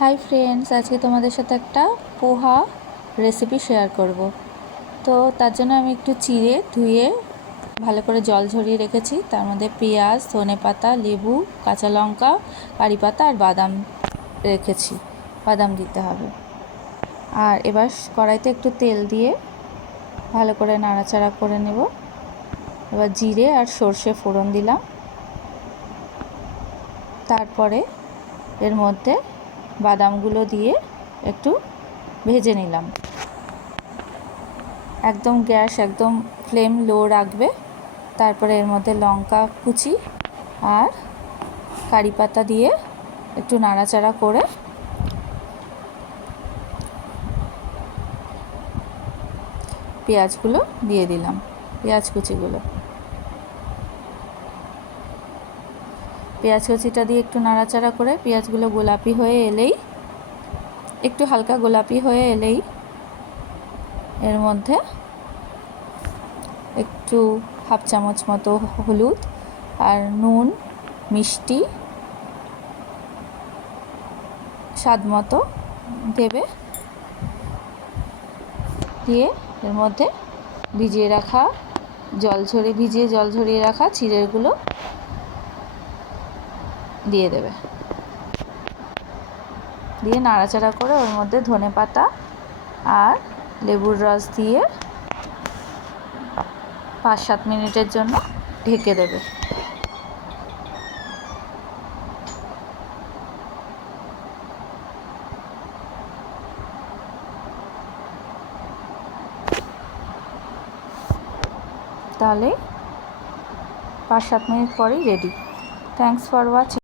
Hi friends, আজকে তোমাদের সাথে একটা পোহা রেসিপি শেয়ার করব। তো তার জন্য আমি একটু চিড়ে ধুয়ে ভালো করে জল ঝরিয়ে রেখেছি। তার মধ্যে পেঁয়াজ, ধনেপাতা, লেবু, কাঁচা লঙ্কা, কারি পাতা আর বাদাম রেখেছি। বাদাম দিতে হবে। আর এবার কড়াইতে একটু তেল দিয়ে ভালো করে নাড়াচাড়া করে নেব। এবার জিরে আর সর্ষে ফোড়ন দিলাম। তারপরে এর মধ্যে বাদামগুলো দিয়ে একটু ভেজে নিলাম। একদম ফ্লেম লো রাখবে। তারপরে এর মধ্যে লঙ্কা কুচি আর কারি পাতা দিয়ে একটু নাড়াচাড়া করে পেঁয়াজগুলো দিয়ে দিলাম, পেঁয়াজ কুচিগুলো। পেঁয়াজ কুচিটা দিয়ে একটু নাড়াচাড়া করে পেঁয়াজগুলো গোলাপি হয়ে এলেই, একটু হালকা গোলাপি হয়ে এলেই এর মধ্যে একটু হাফ চামচ মতো হলুদ আর নুন, মিষ্টি স্বাদ মতো দেবে। দিয়ে এর মধ্যে ভিজিয়ে জল ঝরিয়ে রাখা চিড়েগুলো দিয়ে দেবে। দিয়ে নাড়াচাড়া করে ওর মধ্যে ধনেপাতা আর লেবুর রস দিয়ে 5-7 মিনিটের জন্য ঢেকে দেবে। তাহলে 5-7 মিনিট পরেই রেডি। Thanks for watching.